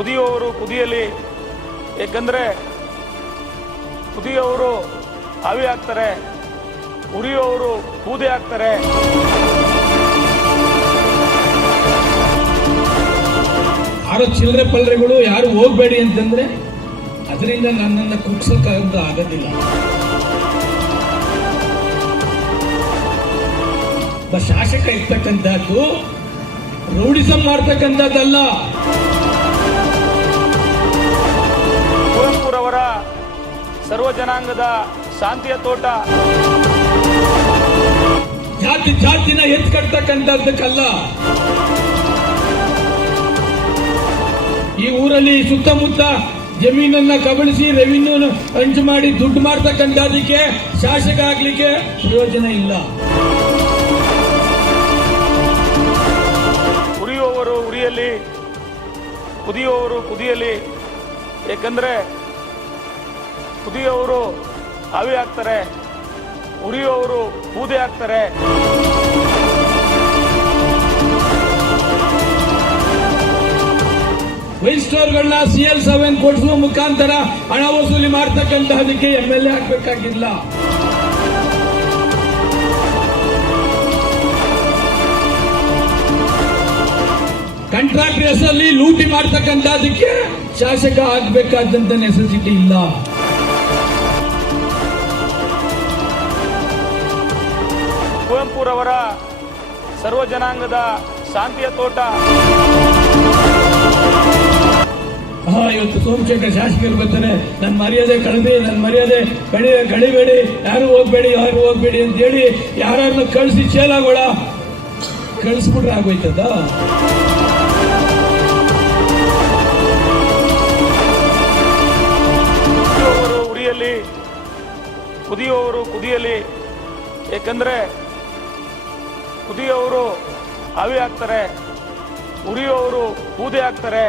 ಕುದಿಯುವವರು ಕುದಿಯಲಿ, ಏಕೆಂದರೆ ಕುದಿಯುವವರು ಆವಿ ಆಗ್ತಾರೆ, ಉರಿಯುವವರು ಬೂದೆ ಆಗ್ತಾರೆ. ಯಾರು ಚಿಲ್ಲರೆ ಪಲ್ಲರೆಗಳು ಯಾರು ಹೋಗ್ಬೇಡಿ ಅಂತಂದ್ರೆ ಅದರಿಂದ ನನ್ನನ್ನು ಕುಗ್ಸೋಕ್ಕಾಗ ಆಗೋದಿಲ್ಲ. ಶಾಸಕ ಇರ್ತಕ್ಕಂಥದ್ದು ರೌಡಿಸಂ ಮಾಡ್ತಕ್ಕಂಥದ್ದಲ್ಲ. ಕುವೆಂಪುರವರ ಸರ್ವ ಜನಾಂಗದ ಶಾಂತಿಯ ತೋಟ, ಜಾತಿ ಜಾತಿನ ಎತ್ಕಟ್ಟಕ್ಕಂಥದ್ದಕ್ಕಲ್ಲ. ಈ ಊರಲ್ಲಿ ಸುತ್ತಮುತ್ತ ಜಮೀನನ್ನ ಕಬಳಿಸಿ ರೆವಿನ್ಯೂ ಹಂಚು ಮಾಡಿ ದುಡ್ಡು ಮಾಡ್ತಕ್ಕಂಥದಕ್ಕೆ ಶಾಸಕ ಆಗ್ಲಿಕ್ಕೆ ಪ್ರಯೋಜನ ಇಲ್ಲ. ಉರಿಯುವವರು ಉರಿಯಲಿ, ಕುದಿಯುವವರು ಕುದಿಯಲಿ, ಏಕೆಂದರೆ ಕುದಿಯುವವರು ಆವಿ ಆಗ್ತಾರೆ, ಉರಿಯುವವರು ಬೂದೆ ಆಗ್ತಾರೆ. ವೈನ್ ಸ್ಟೋರ್ಗಳನ್ನ CL7 ಕೊಡಿಸುವ ಮುಖಾಂತರ ಹಣ ವಸೂಲಿ ಮಾಡ್ತಕ್ಕಂತಹದಕ್ಕೆ MLA ಆಗ್ಬೇಕಾಗಿಲ್ಲ. ಕಾಂಟ್ರಾಕ್ಟ್ ಹೆಸರಲ್ಲಿ ಲೂಟಿ ಮಾಡ್ತಕ್ಕಂತಹದಕ್ಕೆ ಶಾಸಕ ಆಗ್ಬೇಕಾದಂತ ನೆಸೆಸಿಟಿ ಇಲ್ಲ. ಕುವೆಂಪುರವರ ಸರ್ವ ಜನಾಂಗದ ಶಾಂತಿಯ ತೋಟ. ಇವತ್ತು ಸೋಮಶೇಖರ್ ಶಾಸಕರು ಬರ್ತಾರೆ, ನನ್ನ ಮರ್ಯಾದೆ ಕಳದಿ, ನನ್ನ ಮರ್ಯಾದೆ ಕಳಿಬೇಡಿ, ಯಾರು ಹೋಗ್ಬೇಡಿ ಅಂತ ಹೇಳಿ ಯಾರನ್ನು ಕಳಿಸಿ ಚೇಲಾಗೋಳ ಕಳಿಸ್ಬಿಟ್ರೆ ಆಗೋಯ್ತದ. ಕುದಿಯುವವರು ಉರಿಯಲಿ, ಕುದಿಯುವವರು ಕುದಿಯಲಿ, ಏಕೆಂದರೆ ಕುದಿಯುವವರು ಆವಿ ಆಗ್ತಾರೆ, ಉರಿಯುವವರು ಬೂದೆ ಆಗ್ತಾರೆ.